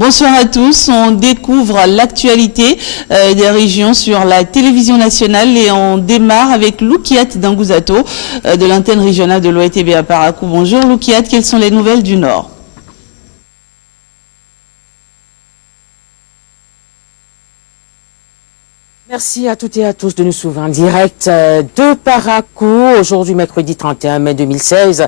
Bonsoir à tous. On découvre l'actualité des régions sur la télévision nationale et on démarre avec Loukiat Dangouzato de l'antenne régionale de l'OETB à Parakou. Bonjour Loukiat, quelles sont les nouvelles du Nord? Merci à toutes et à tous de nous suivre en direct de Parakou. Aujourd'hui, mercredi 31 mai 2016,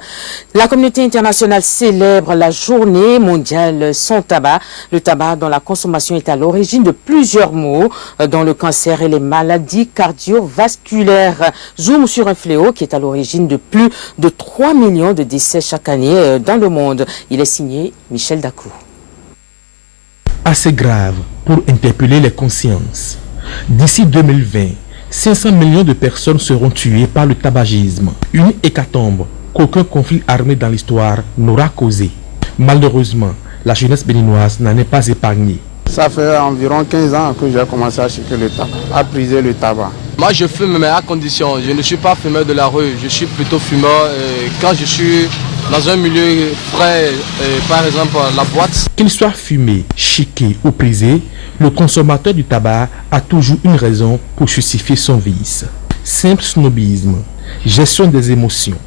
la communauté internationale célèbre la journée mondiale sans tabac. Le tabac dont la consommation est à l'origine de plusieurs maux, dont le cancer et les maladies cardiovasculaires. Zoom sur un fléau qui est à l'origine de plus de 3 millions de décès chaque année dans le monde. Il est signé Michel Dakou. Assez grave pour interpeller les consciences. D'ici 2020, 500 millions de personnes seront tuées par le tabagisme. Une hécatombe qu'aucun conflit armé dans l'histoire n'aura causé. Malheureusement, la jeunesse béninoise n'en est pas épargnée. Ça fait environ 15 ans que j'ai commencé à chiquer le tabac, à priser le tabac. Moi je fume mais à condition, je ne suis pas fumeur de la rue, je suis plutôt fumeur quand je suis dans un milieu frais, par exemple la boîte. Qu'il soit fumé, chiqué ou prisé, le consommateur du tabac a toujours une raison pour justifier son vice. Simple snobisme, gestion des émotions.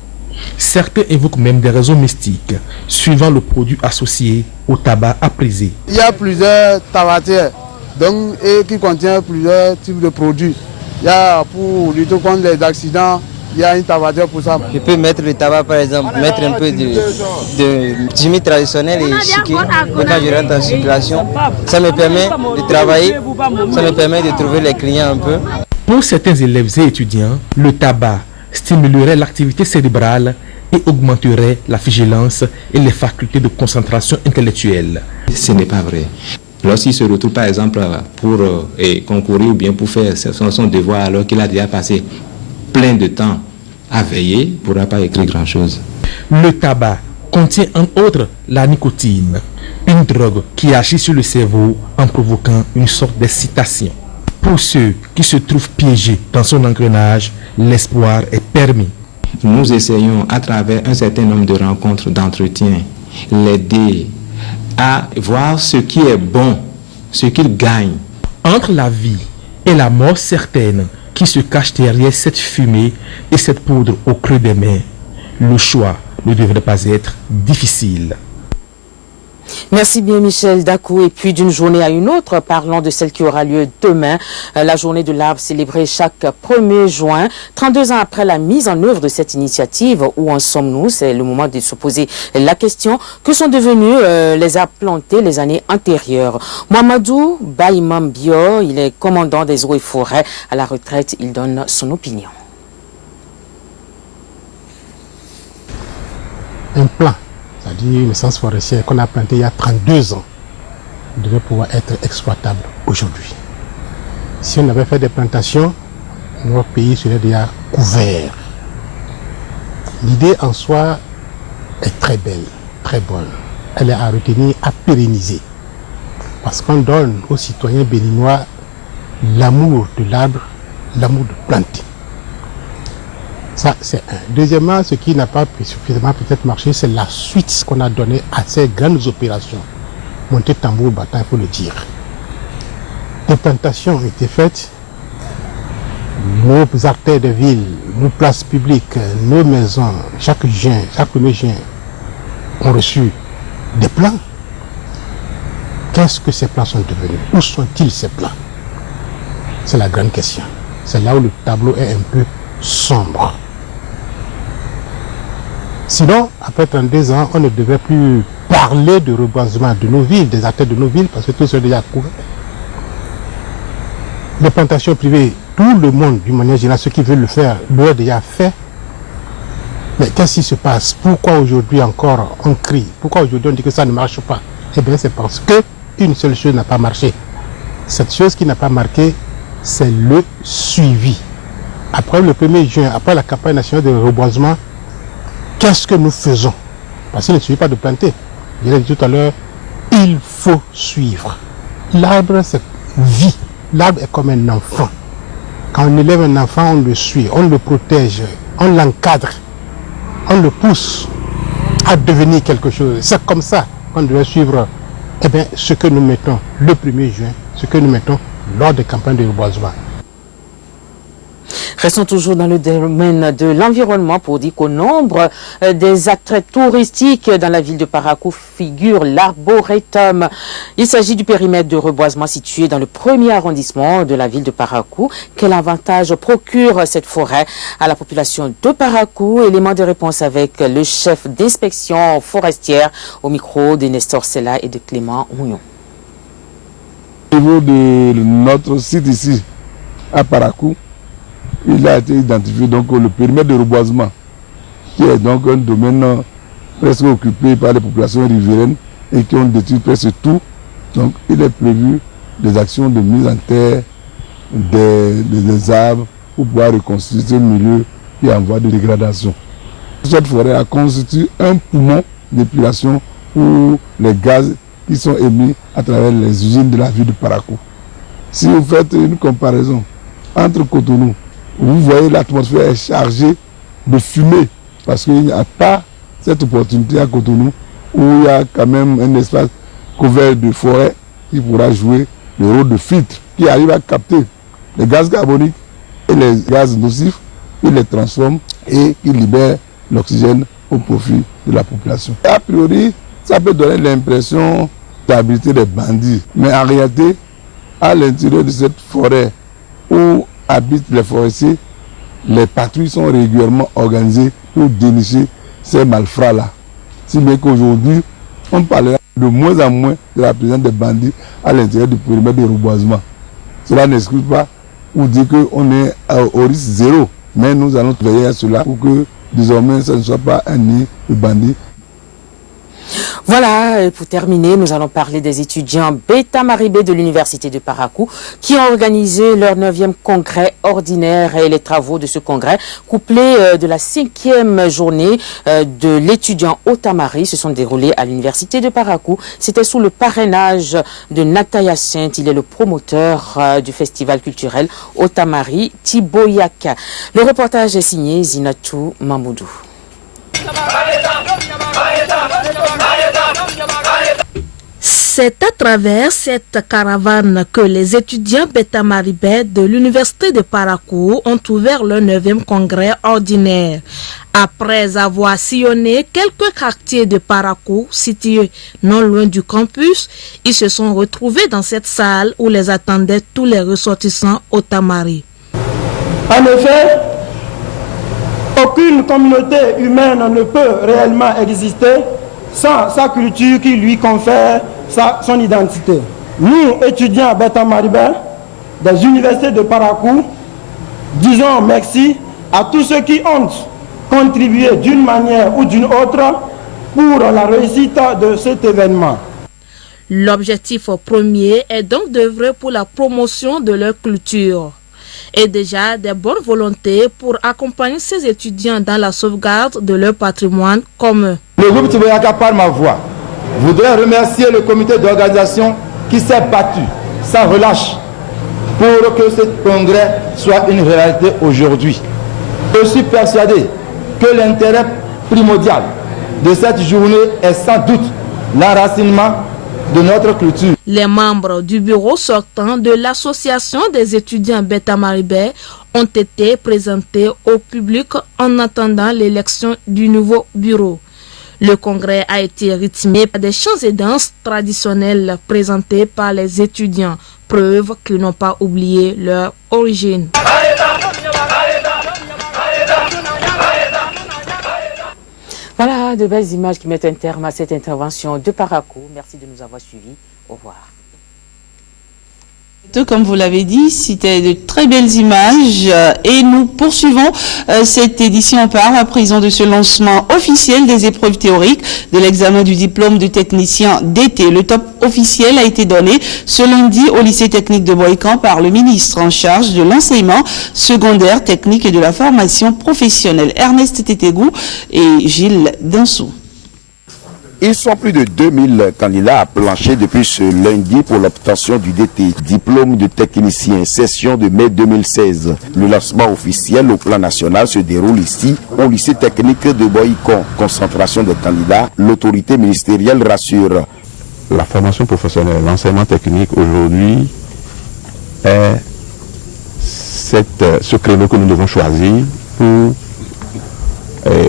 Certains évoquent même des raisons mystiques, suivant le produit associé au tabac à priser. Il y a plusieurs tabatières qui contiennent plusieurs types de produits. Il y a pour lutter contre les accidents, il y a une tabatière pour ça. Je peux mettre le tabac par exemple, mettre un peu de chimie traditionnelle et chiquer. Quand je rentre en circulation, ça me permet de travailler, ça me permet de trouver les clients un peu. Pour certains élèves et étudiants, le tabac stimulerait l'activité cérébrale et augmenterait la vigilance et les facultés de concentration intellectuelle. Ce n'est pas vrai. Lorsqu'il se retrouve par exemple pour concourir ou bien pour faire son devoir alors qu'il a déjà passé plein de temps à veiller, il ne pourra pas écrire grand-chose. Le tabac contient entre autres la nicotine, une drogue qui agit sur le cerveau en provoquant une sorte d'excitation. Pour ceux qui se trouvent piégés dans son engrenage, l'espoir est permis. Nous essayons à travers un certain nombre de rencontres, d'entretiens, l'aider à voir ce qui est bon, ce qu'il gagne. Entre la vie et la mort certaine qui se cache derrière cette fumée et cette poudre au creux des mains, le choix ne devrait pas être difficile. Merci bien Michel Dakou. Et puis d'une journée à une autre, parlons de celle qui aura lieu demain, la journée de l'arbre célébrée chaque 1er juin. 32 ans après la mise en œuvre de cette initiative, où en sommes-nous? C'est le moment de se poser la question. Que sont devenus les arbres plantés les années antérieures? Mohamedou Baïmam Bio, il est commandant des eaux et forêts. À la retraite, il donne son opinion. Un plan, c'est-à-dire une essence forestière qu'on a plantée il y a 32 ans, devait pouvoir être exploitable aujourd'hui. Si on avait fait des plantations, notre pays serait déjà couvert. L'idée en soi est très belle, très bonne. Elle est à retenir, à pérenniser. Parce qu'on donne aux citoyens béninois l'amour de l'arbre, l'amour de planter. Ça, c'est un. Deuxièmement, ce qui n'a pas suffisamment peut-être marché, c'est la suite qu'on a donnée à ces grandes opérations. Monter tambour battant, il faut le dire. Des plantations ont été faites. Nos artères de ville, nos places publiques, nos maisons, chaque 1er juin, ont reçu des plans. Qu'est-ce que ces plans sont devenus? Où sont-ils ces plans? C'est la grande question. C'est là où le tableau est un peu sombre. Sinon, après 32 ans, on ne devait plus parler de reboisement de nos villes, des artères de nos villes, parce que tout ça est déjà couvert. Les plantations privées, tout le monde, d'une manière générale, ceux qui veulent le faire, l'ont déjà fait. Mais qu'est-ce qui se passe? Pourquoi aujourd'hui encore on crie? Pourquoi aujourd'hui on dit que ça ne marche pas? Eh bien, c'est parce qu'une seule chose n'a pas marché. Cette chose qui n'a pas marqué, c'est le suivi. Après le 1er juin, après la campagne nationale de reboisement, qu'est-ce que nous faisons? Parce qu'il ne suffit pas de planter. Je l'ai dit tout à l'heure, il faut suivre. L'arbre, c'est vie. L'arbre est comme un enfant. Quand on élève un enfant, on le suit, on le protège, on l'encadre, on le pousse à devenir quelque chose. C'est comme ça qu'on doit suivre eh bien, ce que nous mettons le 1er juin, ce que nous mettons lors des campagnes de reboisement. Restons toujours dans le domaine de l'environnement pour dire qu'au nombre des attraits touristiques dans la ville de Parakou figure l'arboretum. Il s'agit du périmètre de reboisement situé dans le 1er arrondissement de la ville de Parakou. Quel avantage procure cette forêt à la population de Parakou? Élément de réponse avec le chef d'inspection forestière au micro de Nestor Sella et de Clément Ougnon. Au niveau de notre site ici, à Parakou, il a été identifié donc le périmètre de reboisement, qui est donc un domaine presque occupé par les populations riveraines et qui ont détruit presque tout. Donc il est prévu des actions de mise en terre des arbres pour pouvoir reconstruire ce milieu qui est en voie de dégradation. Cette forêt a constitué un poumon d'épulation pour les gaz qui sont émis à travers les usines de la ville de Parakou. Si vous faites une comparaison entre Cotonou, vous voyez l'atmosphère est chargée de fumée parce qu'il n'y a pas cette opportunité à Cotonou où il y a quand même un espace couvert de forêt qui pourra jouer le rôle de filtre qui arrive à capter les gaz carboniques et les gaz nocifs, qui les transforme et qui libère l'oxygène au profit de la population. A priori, ça peut donner l'impression d'habiter des bandits, mais en réalité, à l'intérieur de cette forêt où habitent les forestiers, les patrouilles sont régulièrement organisées pour dénicher ces malfrats-là. Si bien qu'aujourd'hui, on parlera de moins en moins de la présence des bandits à l'intérieur du périmètre de reboisement. Cela n'exclut pas ou dire qu'on est au risque zéro, mais nous allons veiller à cela pour que désormais ce ne soit pas un nid de bandits. Voilà, et pour terminer, nous allons parler des étudiants Beta Maribé de l'Université de Parakou qui ont organisé leur 9e congrès ordinaire et les travaux de ce congrès, couplés de la 5e journée de l'étudiant Otamari, se sont déroulés à l'Université de Parakou. C'était sous le parrainage de Nataya Sainte. Il est le promoteur du festival culturel Otamari Tiboyak. Le reportage est signé Zinatou Mamoudou. C'est à travers cette caravane que les étudiants Beta Maribé de l'Université de Parakou ont ouvert leur 9e congrès ordinaire. Après avoir sillonné quelques quartiers de Parakou situés non loin du campus, ils se sont retrouvés dans cette salle où les attendaient tous les ressortissants Otamari. En effet, aucune communauté humaine ne peut réellement exister sans sa culture qui lui confère son identité. Nous, étudiants Beta Maribé des universités de Parakou, disons merci à tous ceux qui ont contribué d'une manière ou d'une autre pour la réussite de cet événement. L'objectif premier est donc d'œuvrer pour la promotion de leur culture et déjà des bonnes volontés pour accompagner ces étudiants dans la sauvegarde de leur patrimoine commun. Le groupe Tiboyaka, par ma voix, voudrais remercier le comité d'organisation qui s'est battu sans relâche pour que ce congrès soit une réalité aujourd'hui. Je suis persuadé que l'intérêt primordial de cette journée est sans doute l'enracinement de notre culture. Les membres du bureau sortant de l'association des étudiants Beta Maribé ont été présentés au public en attendant l'élection du nouveau bureau. Le congrès a été rythmé par des chants et danses traditionnels présentés par les étudiants, preuve qu'ils n'ont pas oublié leur origine. Voilà de belles images qui mettent un terme à cette intervention de Parakou. Merci de nous avoir suivis. Au revoir. Comme vous l'avez dit, c'était de très belles images et nous poursuivons cette édition par la présence de ce lancement officiel des épreuves théoriques de l'examen du diplôme de technicien d'été. Le top officiel a été donné ce lundi au lycée technique de Boïkan par le ministre en charge de l'enseignement secondaire, technique et de la formation professionnelle, Ernest Tétégou et Gilles Dinsou. Ils sont plus de 2000 candidats à plancher depuis ce lundi pour l'obtention du DT, diplôme de technicien, session de mai 2016. Le lancement officiel au plan national se déroule ici, au lycée technique de Boïkan. Concentration des candidats, l'autorité ministérielle rassure. la formation professionnelle, l'enseignement technique aujourd'hui est ce créneau que nous devons choisir pour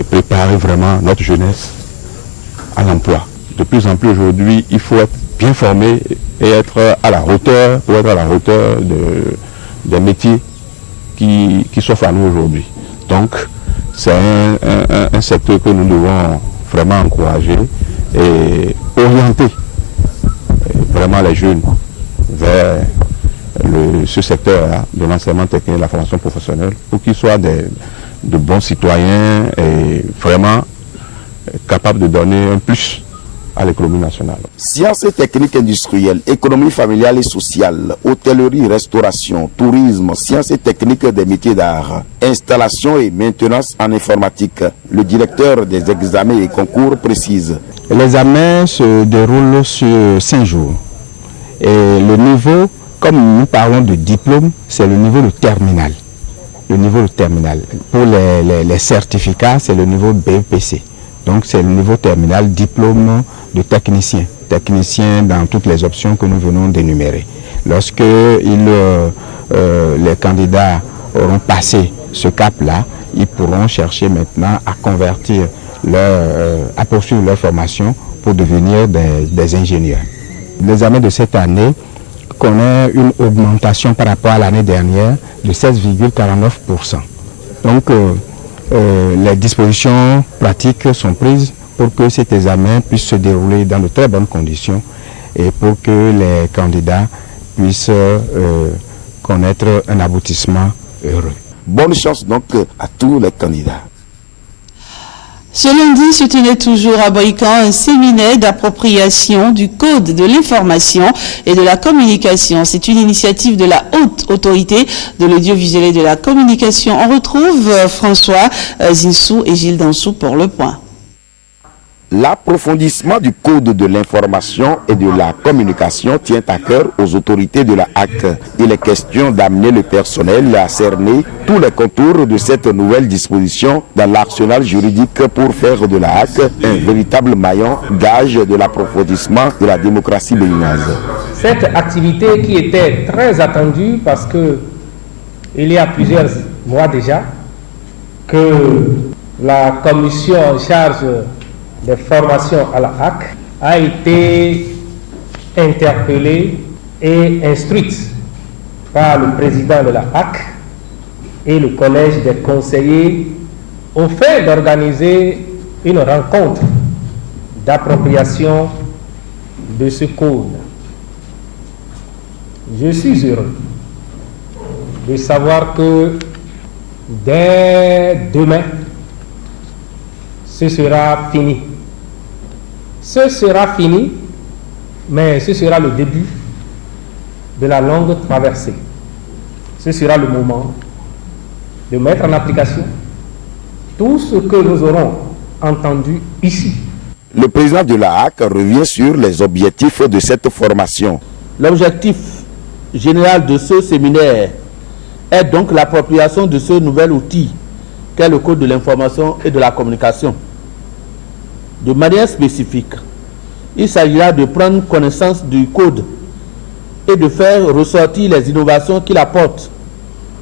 préparer vraiment notre jeunesse à l'emploi. De plus en plus aujourd'hui, il faut être bien formé et être à la hauteur, pour être à la hauteur des métiers qui s'offrent à nous aujourd'hui. Donc, c'est un secteur que nous devons vraiment encourager et orienter vraiment les jeunes vers ce secteur de l'enseignement technique et de la formation professionnelle pour qu'ils soient de bons citoyens et vraiment capables de donner un plus à l'économie nationale. Sciences et techniques industrielles, économie familiale et sociale, hôtellerie, restauration, tourisme, sciences et techniques des métiers d'art, installation et maintenance en informatique. Le directeur des examens et concours précise. Les examens se déroulent sur 5 jours. Et le niveau, comme nous parlons de diplôme, c'est le niveau de terminal. Le niveau de terminal. Pour les certificats, c'est le niveau BPC. Donc c'est le niveau terminal, diplôme de technicien. Technicien dans toutes les options que nous venons d'énumérer. Lorsque les candidats auront passé ce cap-là, ils pourront chercher maintenant à convertir à poursuivre leur formation pour devenir des ingénieurs. L'examen de cette année connaît une augmentation par rapport à l'année dernière de 16,49%. Donc les dispositions pratiques sont prises pour que cet examen puisse se dérouler dans de très bonnes conditions et pour que les candidats puissent connaître un aboutissement heureux. Bonne chance donc à tous les candidats. Ce lundi se tenait toujours à Boïcan un séminaire d'appropriation du Code de l'information et de la communication. C'est une initiative de la haute autorité de l'audiovisuel et de la communication. On retrouve François Zinsou et Gilles Dansou pour le point. L'approfondissement du code de l'information et de la communication tient à cœur aux autorités de la HAC. Il est question d'amener le personnel à cerner tous les contours de cette nouvelle disposition dans l'arsenal juridique pour faire de la HAC un véritable maillon gage de l'approfondissement de la démocratie béninoise. Cette activité qui était très attendue parce que il y a plusieurs mois déjà que la commission en charge de formation à la HAC a été interpellée et instruite par le président de la HAC et le collège des conseillers au fait d'organiser une rencontre d'appropriation de ce code. Je suis heureux de savoir que dès demain, ce sera fini. Ce sera fini, mais ce sera le début de la longue traversée. Ce sera le moment de mettre en application tout ce que nous aurons entendu ici. Le président de la HAC revient sur les objectifs de cette formation. L'objectif général de ce séminaire est donc l'appropriation de ce nouvel outil qu'est le Code de l'information et de la communication. De manière spécifique, il s'agira de prendre connaissance du Code et de faire ressortir les innovations qu'il apporte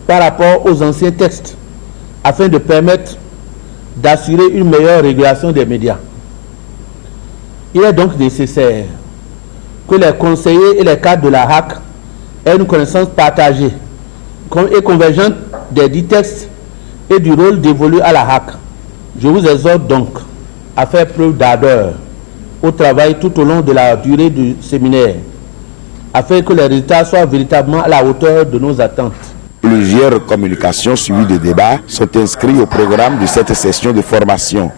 par rapport aux anciens textes afin de permettre d'assurer une meilleure régulation des médias. Il est donc nécessaire que les conseillers et les cadres de la HAC aient une connaissance partagée et convergente des dix textes et du rôle dévolu à la HAC. Je vous exhorte donc à faire preuve d'ardeur au travail tout au long de la durée du séminaire, afin que les résultats soient véritablement à la hauteur de nos attentes. Plusieurs communications suivies de débats sont inscrites au programme de cette session de formation.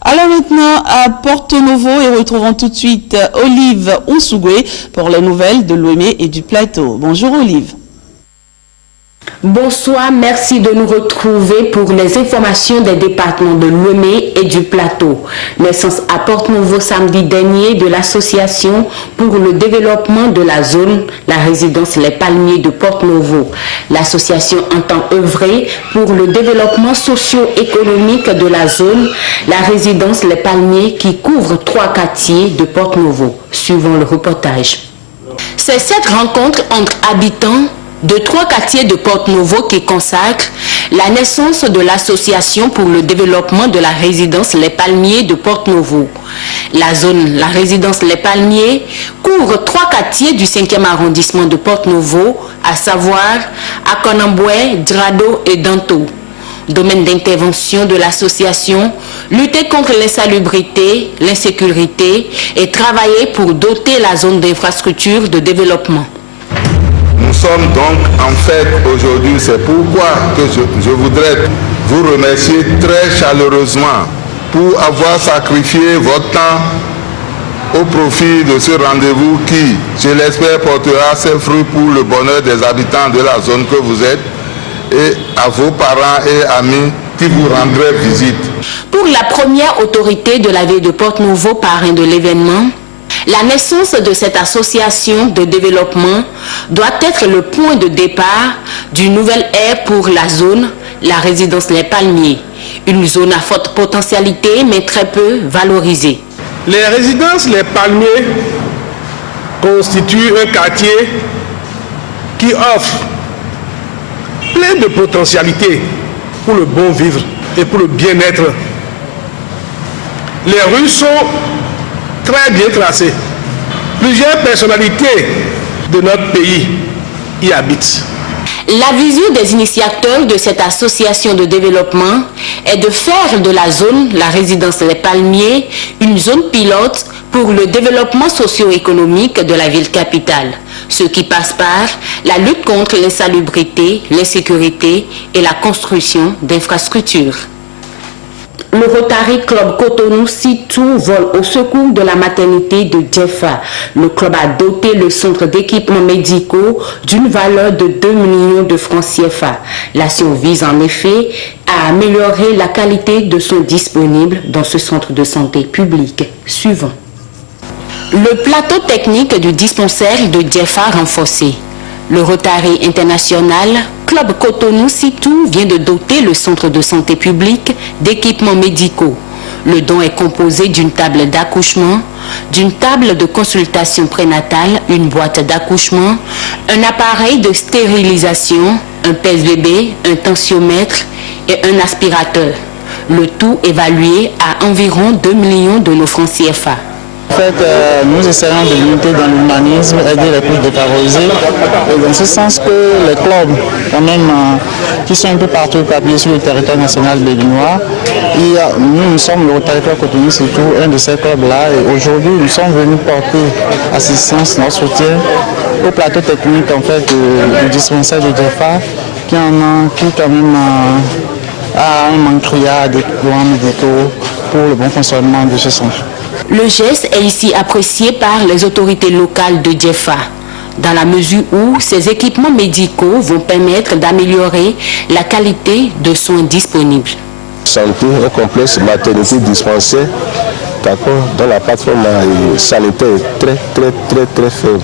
Alors maintenant à Porto Novo et retrouvons tout de suite Olive Oussougoué pour les nouvelles de Lomé et du Plateau. Bonjour Olive. Bonsoir, merci de nous retrouver pour les informations des départements de Lomé et du Plateau. Naissance à Porte-Nouveau samedi dernier de l'association pour le développement de la zone, la résidence Les Palmiers de Porte-Nouveau. L'association entend œuvrer pour le développement socio-économique de la zone, la résidence Les Palmiers qui couvre 3 quartiers de Porte-Nouveau. Suivons le reportage. C'est cette rencontre entre habitants de 3 quartiers de Porte-Nouveau qui consacre la naissance de l'association pour le développement de la résidence Les Palmiers de Porte-Nouveau. La zone, la résidence Les Palmiers, couvre 3 quartiers du 5e arrondissement de Porte-Nouveau, à savoir Akonamboué, Drado et Danto. Domaine d'intervention de l'association, lutter contre l'insalubrité, l'insécurité et travailler pour doter la zone d'infrastructures de développement. Nous sommes donc en fête aujourd'hui, c'est pourquoi que je voudrais vous remercier très chaleureusement pour avoir sacrifié votre temps au profit de ce rendez-vous qui, je l'espère, portera ses fruits pour le bonheur des habitants de la zone que vous êtes et à vos parents et amis qui vous rendraient visite. Pour la première autorité de la ville de Porte-Nouveau, parrain de l'événement, la naissance de cette association de développement doit être le point de départ d'une nouvelle ère pour la zone, la résidence Les Palmiers. Une zone à forte potentialité mais très peu valorisée. Les résidences Les Palmiers constituent un quartier qui offre plein de potentialités pour le bon vivre et pour le bien-être. Les rues sont très bien tracées. Plusieurs personnalités de notre pays y habitent. La vision des initiateurs de cette association de développement est de faire de la zone, la résidence Les Palmiers, une zone pilote pour le développement socio-économique de la ville capitale, ce qui passe par la lutte contre l'insalubrité, l'insécurité et la construction d'infrastructures. Le Rotary Club Cotonou Sitou vole au secours de la maternité de Djefa. Le club a doté le centre d'équipements médicaux d'une valeur de 2 millions de francs CFA. L'action vise en effet à améliorer la qualité de soins disponibles dans ce centre de santé public. Suivant. Le plateau technique du dispensaire de Djefa renforcé. Le Rotary International Club Cotonou Sitou vient de doter le centre de santé publique d'équipements médicaux. Le don est composé d'une table d'accouchement, d'une table de consultation prénatale, une boîte d'accouchement, un appareil de stérilisation, un pèse-bébé, un tensiomètre et un aspirateur. Le tout évalué à environ 2 millions de nos francs CFA. En fait, nous essayons de limiter dans l'humanisme, aider les plus défavorisés. Et dans ce sens que les clubs, quand même, qui sont un peu partout établis sur le territoire national béninois, nous sommes le Rotary Club Cotonou Sitou, un de ces clubs-là. Et aujourd'hui, nous sommes venus porter assistance, notre soutien au plateau technique en fait, du dispensaire de Djefa, qui quand même a un manque criard d'équipements médicaux pour le bon fonctionnement de ce centre. Le geste est ici apprécié par les autorités locales de Djefa, dans la mesure où ces équipements médicaux vont permettre d'améliorer la qualité de soins disponibles. Santé, un complexe maternité dispensaire, dont la plateforme sanitaire est très faible,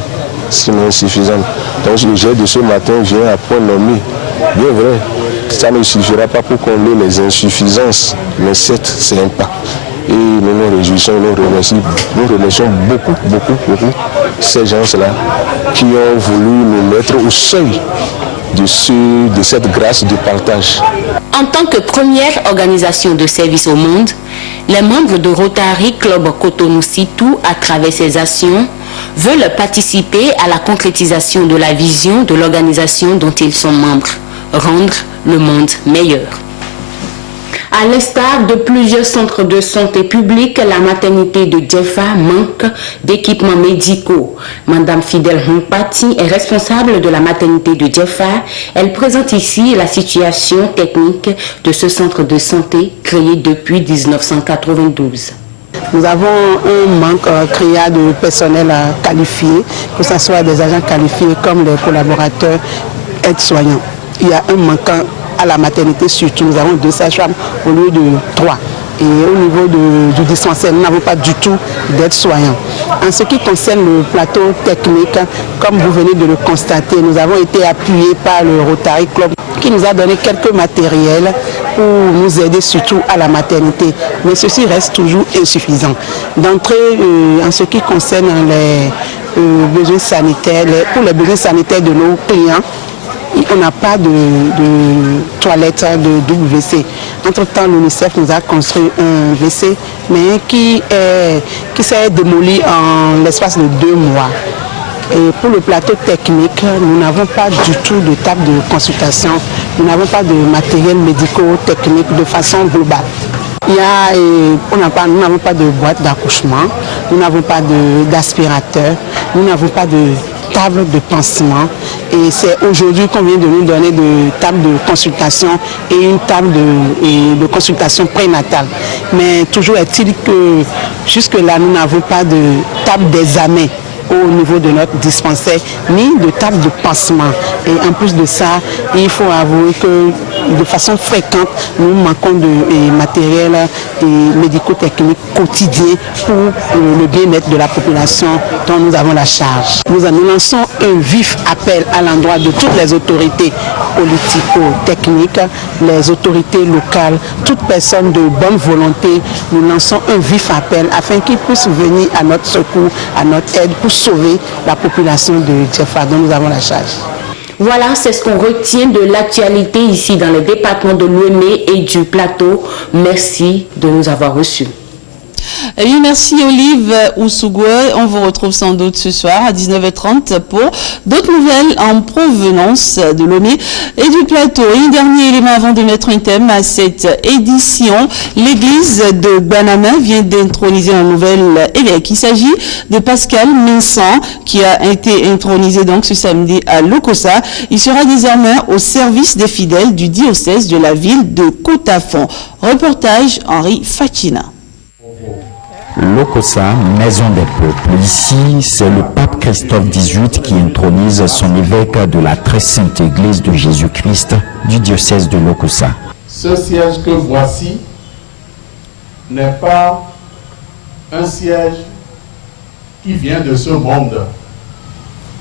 sinon insuffisante. Donc le geste de ce matin vient à point nommé. Bien vrai, ça ne suffira pas pour combler les insuffisances, mais c'est un pas. Et nous nous réjouissons, nous remercions beaucoup ces gens-là qui ont voulu nous mettre au seuil de cette grâce de partage. En tant que première organisation de service au monde, les membres de Rotary Club Cotonou Sitou, à travers ces actions, veulent participer à la concrétisation de la vision de l'organisation dont ils sont membres, rendre le monde meilleur. À l'instar de plusieurs centres de santé publics, la maternité de Djefa manque d'équipements médicaux. Madame Fidel Hongpati est responsable de la maternité de Djefa. Elle présente ici la situation technique de ce centre de santé créé depuis 1992. Nous avons un manque criard de personnel qualifié, que ce soit des agents qualifiés comme les collaborateurs aides-soignants. il y a un manquant à la maternité surtout. Nous avons 2 sages-femmes au lieu de 3. Et au niveau du dispensaire, nous n'avons pas du tout d'aide-soignants. En ce qui concerne le plateau technique, comme vous venez de le constater, nous avons été appuyés par le Rotary Club qui nous a donné quelques matériels pour nous aider surtout à la maternité. Mais ceci reste toujours insuffisant. D'entrée, en ce qui concerne les besoins sanitaires, pour les besoins sanitaires de nos clients, on n'a pas de toilette de WC. Entre-temps, l'UNICEF nous a construit un WC, mais qui s'est démoli en l'espace de 2 mois. Et pour le plateau technique, nous n'avons pas du tout de table de consultation, nous n'avons pas de matériel médico-technique de façon globale. Nous n'avons pas de boîte d'accouchement, nous n'avons pas d'aspirateur, nous n'avons pas de table de pansement, et c'est aujourd'hui qu'on vient de nous donner de table de consultation et une table de consultation prénatale. Mais toujours est-il que jusque-là, nous n'avons pas de table d'examen au niveau de notre dispensaire, ni de table de pansement. Et en plus de ça, il faut avouer que de façon fréquente, nous manquons de matériel et médico-technique quotidien pour le bien-être de la population dont nous avons la charge. Nous lançons un vif appel à l'endroit de toutes les autorités politico-techniques, les autorités locales, toute personne de bonne volonté. Nous lançons un vif appel afin qu'ils puissent venir à notre secours, à notre aide pour sauver la population de Djeffa dont nous avons la charge. Voilà, c'est ce qu'on retient de l'actualité ici dans les départements de Lomé et du Plateau. Merci de nous avoir reçus. Eh bien, merci Olive Ousougoué. On vous retrouve sans doute ce soir à 19h30 pour d'autres nouvelles en provenance de Lomé et du Plateau. Et un dernier élément avant de mettre un thème à cette édition. L'église de Banama vient d'introniser un nouvel évêque. Il s'agit de Pascal Minsan qui a été intronisé donc ce samedi à Lokossa. Il sera désormais au service des fidèles du diocèse de la ville de Kotafon. Reportage Henri Fachina. Lokossa, maison des peuples. Ici, c'est le pape Christophe XVIII qui intronise son évêque de la très sainte église de Jésus-Christ du diocèse de Lokossa. Ce siège que voici n'est pas un siège qui vient de ce monde.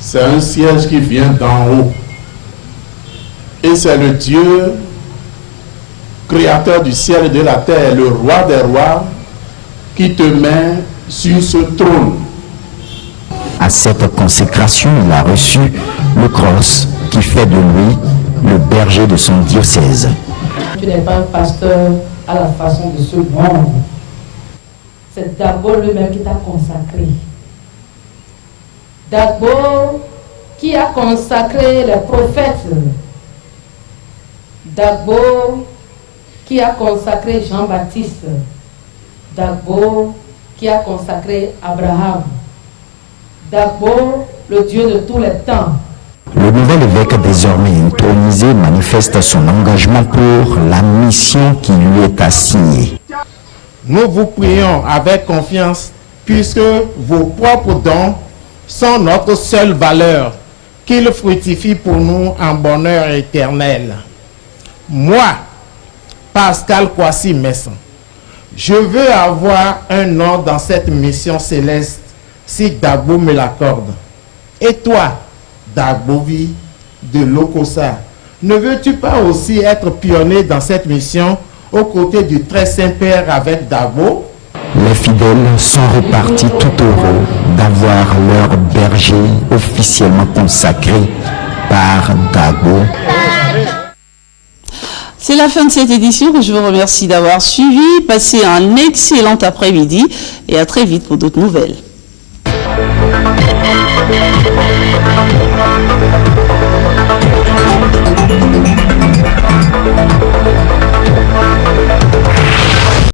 C'est un siège qui vient d'en haut. Et c'est le Dieu, créateur du ciel et de la terre, le roi des rois, qui te met sur ce trône. À cette consécration, il a reçu le cross qui fait de lui le berger de son diocèse. Tu n'es pas un pasteur à la façon de ce monde. C'est d'abord lui-même qui t'a consacré. D'abord, qui a consacré les prophètes. D'abord, qui a consacré Jean-Baptiste. D'abord, qui a consacré Abraham. D'abord, le Dieu de tous les temps. Le nouvel évêque désormais intronisé manifeste son engagement pour la mission qui lui est assignée. Nous vous prions avec confiance puisque vos propres dons sont notre seule valeur, qu'ils fructifient pour nous en bonheur éternel. Moi, Pascal Kwasi Messon, je veux avoir un nom dans cette mission céleste si Dagbo me l'accorde. Et toi, Dagbovi de Lokossa, ne veux-tu pas aussi être pionnier dans cette mission aux côtés du très Saint-Père avec Dagbo? Les fidèles sont repartis tout heureux d'avoir leur berger officiellement consacré par Dagbo. C'est la fin de cette édition que je vous remercie d'avoir suivi. Passez un excellent après-midi et à très vite pour d'autres nouvelles.